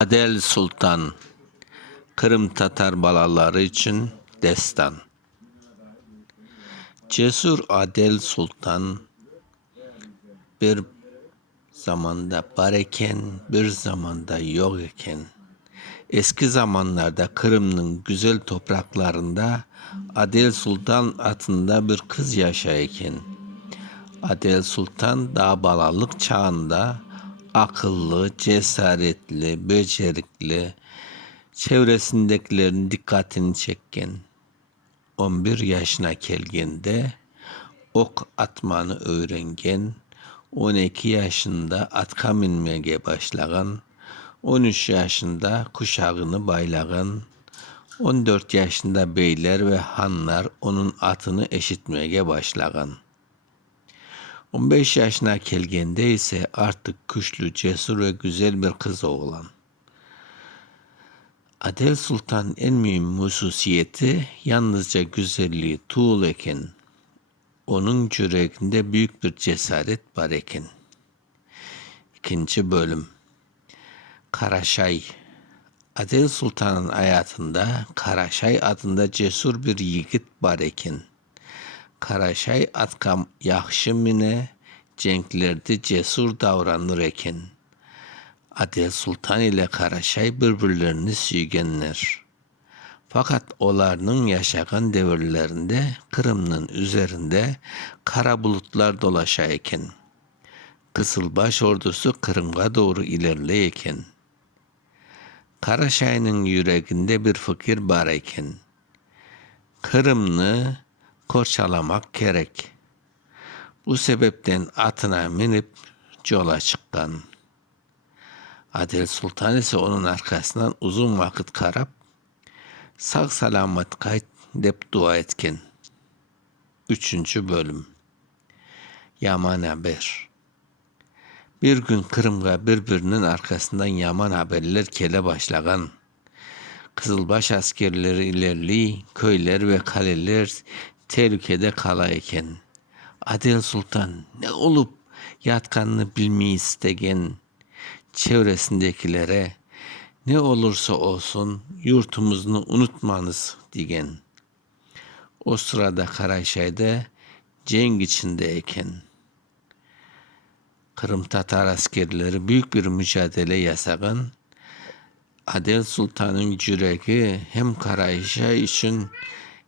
Adel Sultan, Kırım Tatar balaları için destan. Cesur Adel Sultan bir zamanda var iken, bir zamanda yok iken, eski zamanlarda Kırım'ın güzel topraklarında Adel Sultan adında bir kız yaşayken, Adel Sultan daha balalık çağında akıllı, cesaretli, becerikli, çevresindekilerin dikkatini çeken 11 yaşına geldiğinde ok atmanı öğrengen, 12 yaşında atka binmeye başlayan, 13 yaşında kuşağını baylagan, 14 yaşında beyler ve hanlar onun atını eşitmeye başlagan. 15 yaşına geldiğinde ise artık güçlü, cesur ve güzel bir kız oğlan. Adel Sultan en mühim hususiyeti yalnızca güzelliği tuğul eken, onun yüreğinde büyük bir cesaret var eken. İkinci bölüm. Karaşay. Adel Sultan'ın hayatında Karaşay adında cesur bir yiğit var eken. Karaşay atkam yaxşı mine, cenklerde cesur davranır eken. Adel Sultan ile Karaşay birbirlerini süygenler. Fakat onların yaşayan devirlerinde Kırım'ın üzerinde kara bulutlar dolaşayken, Kızılbaş ordusu Kırım'a doğru ilerleyken, Karaşay'ın yüreğinde bir fikir var iken, Kırım'ı korçalamak gerek. Bu sebepten atına minip yola çıkan. Adel Sultan ise onun arkasından uzun vakit karab, sağ selamet kayıt dep dua etken. 3. bölüm. Yaman haber. Bir gün Kırım'a birbirinin arkasından yaman haberler kele başlagan. Kızılbaş askerleri ilerli, köyler ve kaleler tehlikede kalayken, Adel Sultan ne olup yatkanını bilmeyi istegen, çevresindekilere ne olursa olsun yurtumuzu unutmanız diyen. O sırada Karaşay'da cenk içindeyken, Kırım Tatar askerleri büyük bir mücadele yasagan, Adel Sultan'ın yüreği hem Karaşay için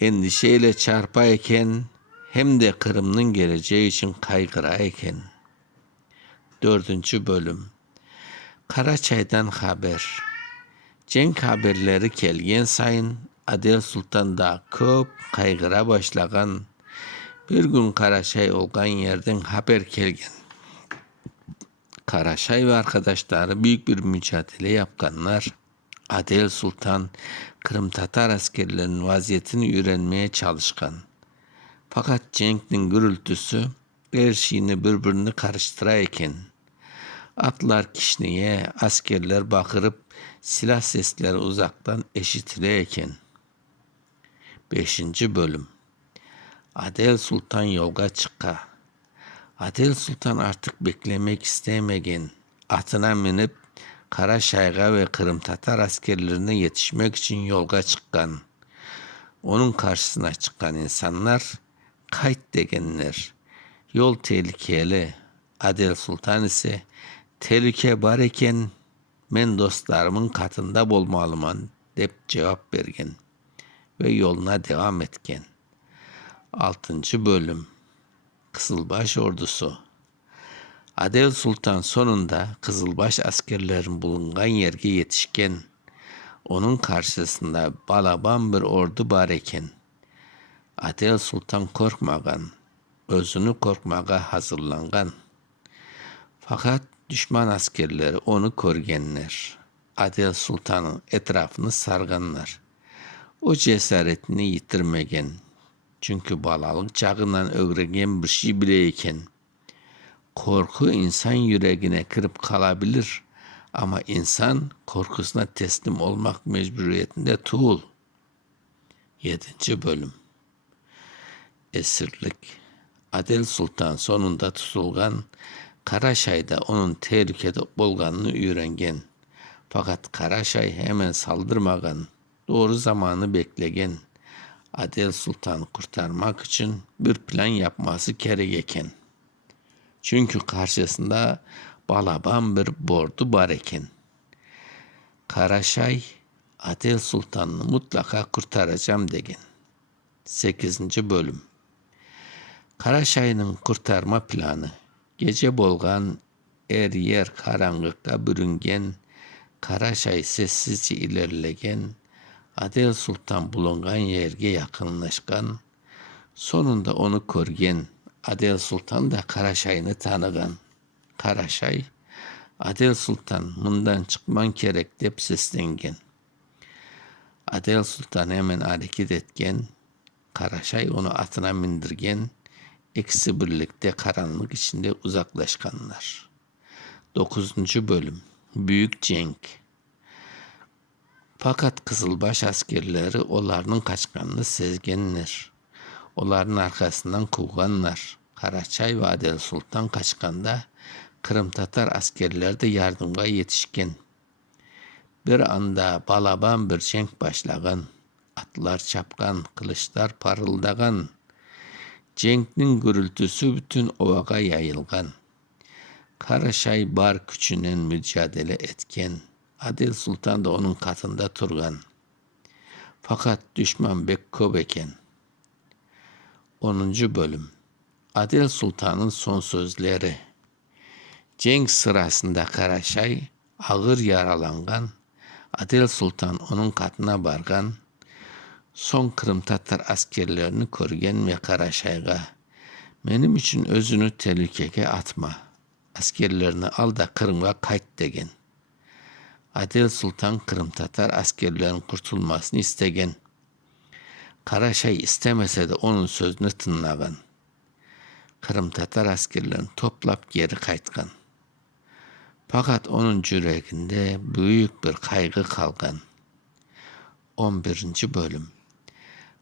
endişeyle çarpayken hem de Kırım'ın geleceği için kaygırayken. 4. bölüm. Karaçay'dan haber. Cenk haberleri gelgen sayın Adel Sultan da köp kaygıra başlagan. Bir gün Karaçay olgan yerden haber gelgen. Karaçay ve arkadaşları büyük bir mücadele yapkanlar. Adel Sultan Kırım Tatar askerlerinin vaziyetini öğrenmeye çalışkan. Fakat cenk'in gürültüsü her şeyini birbirini karıştırayken, atlar kişneye, askerler bakırıp silah sesleri uzaktan eşitileyken. 5. bölüm. Adel Sultan yolga çıka. Adel Sultan artık beklemek istemegen, atına minip Karaşay'a ve Kırım Tatar askerlerine yetişmek için yolga çıkan. Onun karşısına çıkan insanlar kayıt degenler. Yol tehlikeli. Adel Sultan ise tehlike var iken men dostlarımın katında bolmalıman dep cevap bergen ve yoluna devam etken. 6. bölüm. Kızılbaş ordusu. Adel Sultan sonunda Kızılbaş askerlerin bulungan yerge yetişken, onun karşısında balaban bir ordu var iken, Adel Sultan korkmagan, özünü korkmağa hazırlangan. Fakat düşman askerleri onu körgenler. Adel Sultan'ın etrafını sarganlar. O cesaretini yitirmegen. Çünkü balalık çağından öğrenen bir şey bileyken, korku insan yüreğine kırıp kalabilir. Ama insan korkusuna teslim olmak mecburiyetinde tuğul. 7. bölüm. Esirlik. Adel Sultan sonunda tutulgan, Karaşay'da onun tehlikede bolganını öğrengen. Fakat Karaşay hemen saldırmagan, doğru zamanı beklegen, Adel Sultan'ı kurtarmak için bir plan yapması gerekeken. Çünkü karşısında balaban bir bordu var eken. Karaşay, Adel Sultan'ı mutlaka kurtaracağım degen. 8. bölüm. Karaşay'ın kurtarma planı. Gece bolgan, er yer karanlıkta bürüngen, Karaşay sessizce ilerlegen, Adel Sultan bulungan yerge yakınlaşkan, sonunda onu körgen, Adel Sultan da Karaşay'ını tanıgan. Karaşay, Adel Sultan bundan çıkman gerek dep seslengen. Adel Sultan hemen hareket etken, Karaşay onu atına mindirgen, ikisi birlikte karanlık içinde uzaklaşkanlar. 9. bölüm. Büyük cenk. Fakat Kızılbaş askerleri onların kaçkanını sezgenler. Onların arkasından kuvganlar. Karaçay ve Adel Sultan kaçkanda Kırım Tatar askerleri de yardımga yetişken. Bir anda balaban bir cenk başlagan. Atlar çapkan, kılıçlar parıldagan. Cenk'nin gürültüsü bütün ovaga yayılgan. Karaşay bar gücünen mücadele etken. Adel Sultan da onun katında turgan. Fakat düşman bek köp eken. 10. bölüm. Adel Sultan'ın son sözleri. Cenk sırasında Karaşay ağır yaralangan. Adel Sultan onun katına bargan. Son Kırım Tatar askerlerini körgen ve Karaşay'a benim için özünü tehlikeye atma. Askerlerini al da Kırım'a kayt degen. Adel Sultan Kırım Tatar askerlerinin kurtulmasını istegen. Karaşay istemese de onun sözünü tınlagan. Kırım Tatar askerlerini toplap geri kaytkan. Fakat onun yüreğinde büyük bir kaygı kalgan. 11. bölüm.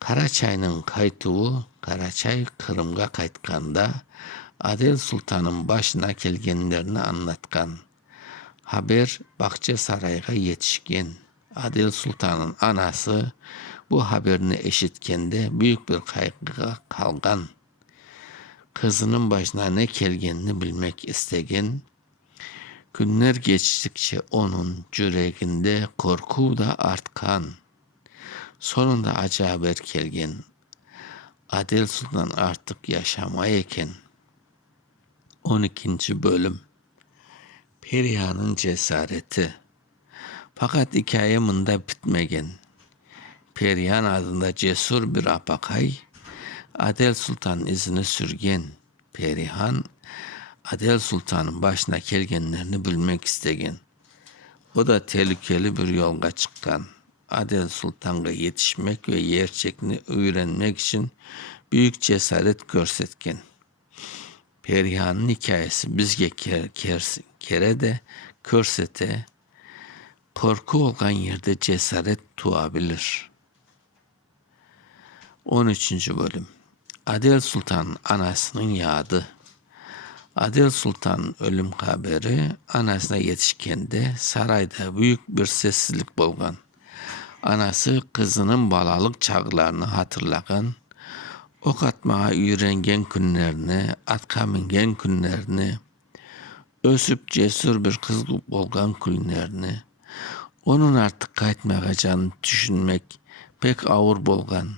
Karaçay'ın kaytığı, Karaçay Kırım'a kaytkanda Adel Sultan'ın başına gelgenlerini anlatkan. Haber Bahçe Saray'a yetişken. Adel Sultan'ın anası bu haberini eşitkende büyük bir kaygıga kalgan. Kızının başına ne gelgenini bilmek istegen. Günler geçtikçe onun yüreğinde korku da artkan. Sonunda acı haber gelgen. Adel Sultan artık yaşamayken. 12. bölüm. Perihan'ın cesareti. Fakat hikaye mında bitmegen. Perihan adında cesur bir apakay, Adel Sultan'ın izini sürgen. Perihan, Adel Sultan'ın başına gelgenlerini bilmek istegen. O da tehlikeli bir yolga çıkkan. Adel Sultan'a yetişmek ve gerçekini öğrenmek için büyük cesaret görsetken. Perihan'ın hikayesi bizge kere de körsete, korku olan yerde cesaret tuabilir. 13. bölüm. Adel Sultan anasının yadı. Adel Sultan ölüm haberi anasına yetişkende sarayda büyük bir sessizlik bolgan. Anası kızının balalık çağlarını hatırlagan, ok atmağa öğrengen günlerini, atka mingen günlerini, ösüp cesur bir kız bolgan günlerini, onun artık kaytmayacağını düşünmek pek ağır bolgan.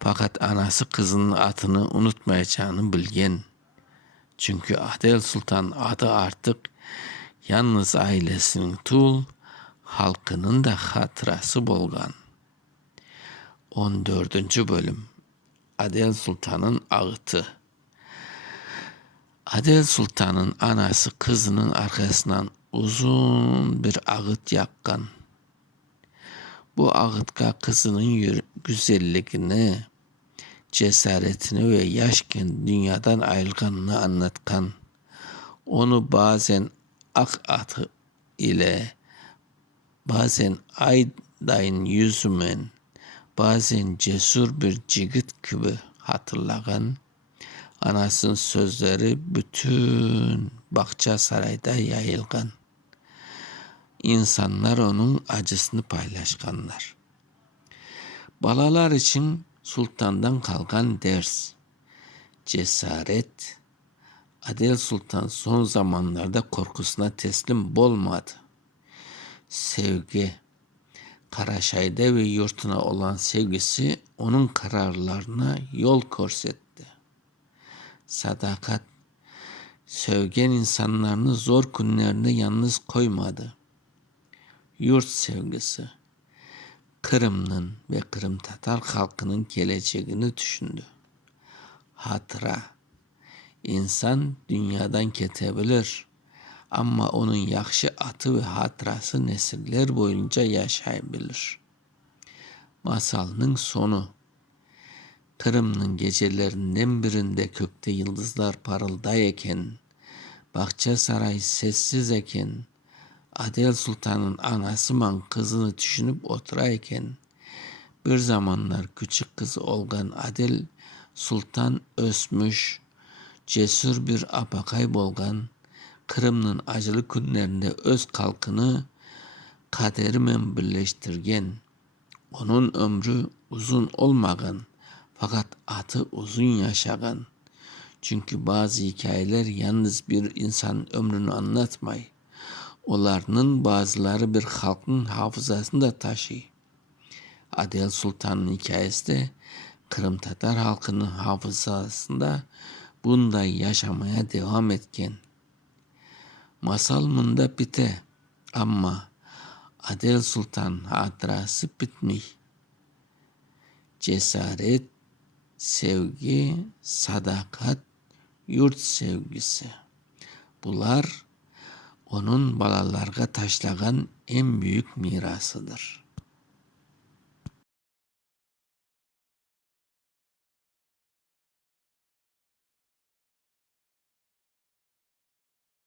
Fakat anası kızının atını unutmayacağını bilgen. Çünkü Adel Sultan adı artık yalnız ailesinin tuğul, halkının da hatırası bolgan. 14. bölüm. Adel Sultan'ın ağıtı. Adel Sultan'ın anası kızının arkasından uzun bir ağıt yakkan. Bu ağıtka kızının güzelliğini, cesaretini ve yaşken dünyadan ayrılganını anlatkan. Onu bazen ak atı ile, bazen aydayın yüzümen, bazen cesur bir cigit gibi hatırlagan. Anasının sözleri bütün Bahçe Saray'da yayılgan. insanlar onun acısını paylaşkanlar. Balalar için sultandan kalkan ders, cesaret. Adel Sultan son zamanlarda korkusuna teslim olmadı. Sevgi, Karaşay'da ve yurtuna olan sevgisi onun kararlarına yol körsetti. Sadakat, sevgen insanlarını zor günlerinde yalnız koymadı. Yurt sevgisi, Kırım'ın ve Kırım Tatar halkının geleceğini düşündü. Hatıra, insan dünyadan ketebilir ama onun yakşı atı ve hatırası nesiller boyunca yaşayabilir. Masalının sonu, Kırım'ın gecelerinden birinde kökte yıldızlar parıldayken, bahçe saray sessiz eken, Adel Sultan'ın anasıman kızını düşünüp oturayken, bir zamanlar küçük kızı olgan Adel Sultan ösmüş, cesur bir apakay bolgan, Kırım'ın acılı günlerinde öz kalkını kaderimen birleştirgen, onun ömrü uzun olmagan, fakat atı uzun yaşagan. Çünkü bazı hikayeler yalnız bir insan ömrünü anlatmay. Onlarının bazıları bir halkın hafızasında taşıyor. Adel Sultan'ın hikayesi de Kırım Tatar halkının hafızasında bunda yaşamaya devam etken. Masal mında bite ama Adel Sultan hatırası bitmiş. Cesaret, sevgi, sadakat, yurt sevgisi. Bunlar onun balalarga taşlagan en büyük mirasıdır.